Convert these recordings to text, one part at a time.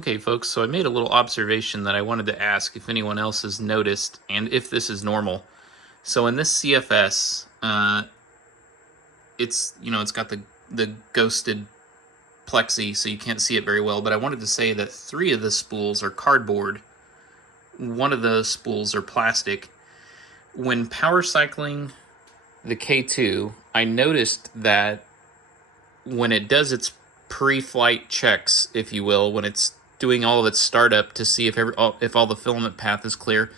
Okay, folks, so I made a little observation that I wanted to ask if anyone else has noticed and if this is normal. So in this CFS, it's got the ghosted plexi, so you can't see it very well, but I wanted to say that 3 of the spools are cardboard, 1 of the spools are plastic. When power cycling the K2, I noticed that when it does its pre-flight checks, if you will, when it's doing all of its startup to see if all the filament path is clear,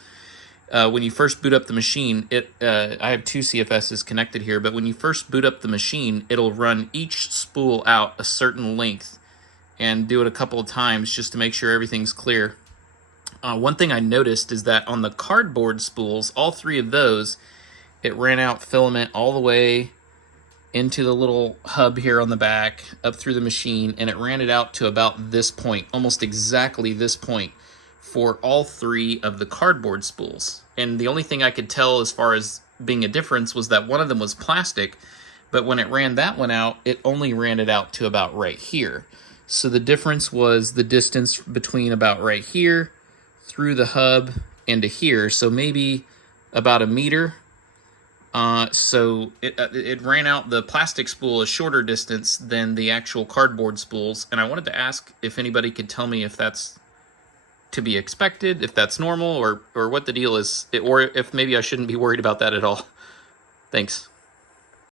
when you first boot up the machine, I have 2 CFSs connected here, but when you first boot up the machine, it'll run each spool out a certain length and do it a couple of times just to make sure everything's clear. One thing I noticed is that on the cardboard spools, all 3 of those, it ran out filament all the way into the little hub here on the back, up through the machine, and it ran it out to about this point, almost exactly this point, for all 3 of the cardboard spools. And the only thing I could tell as far as being a difference was that one of them was plastic, but when it ran that one out, it only ran it out to about right here. So the difference was the distance between about right here, through the hub, and to here, so maybe about a meter. So it ran out the plastic spool a shorter distance than the actual cardboard spools, and I wanted to ask if anybody could tell me if that's to be expected, if that's normal, or what the deal is, or if maybe I shouldn't be worried about that at all. Thanks.